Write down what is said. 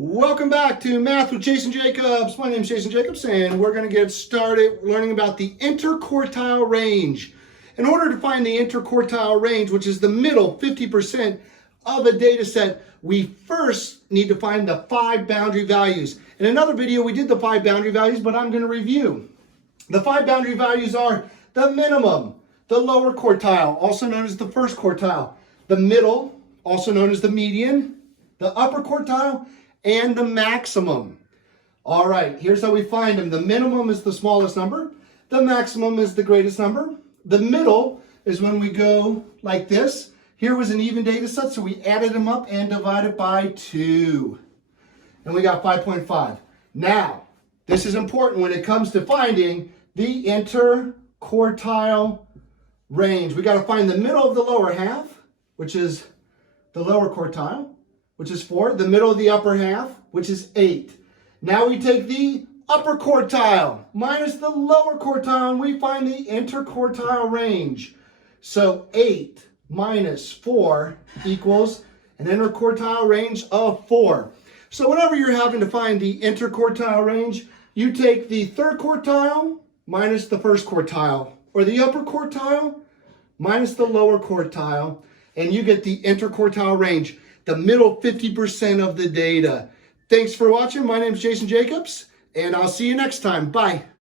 Welcome back to Math with Jason Jacobs. My name is Jason Jacobs, and we're going to get started learning about the interquartile range. In order to find the interquartile range, which is the middle 50% of a data set, we first need to find the 5 boundary values. In another video, we did the 5 boundary values, but I'm going to review. The 5 boundary values are the minimum, the lower quartile, also known as the first quartile, the middle, also known as the median, the upper quartile, and the maximum. All right, here's how we find them. The minimum is the smallest number. The maximum is the greatest number. The middle is when we go like this. Here was an even data set, so we added them up and divided by 2. And we got 5.5. Now, this is important when it comes to finding the interquartile range. We got to find the middle of the lower half, which is the lower quartile, which is 4, the middle of the upper half, which is 8. Now we take the upper quartile minus the lower quartile, and we find the interquartile range. So 8 minus 4 equals an interquartile range of 4. So whenever you're having to find the interquartile range, you take the third quartile minus the first quartile, or the upper quartile minus the lower quartile, and you get the interquartile range, the middle 50% of the data. Thanks for watching. My name is Jason Jacobs, and I'll see you next time. Bye.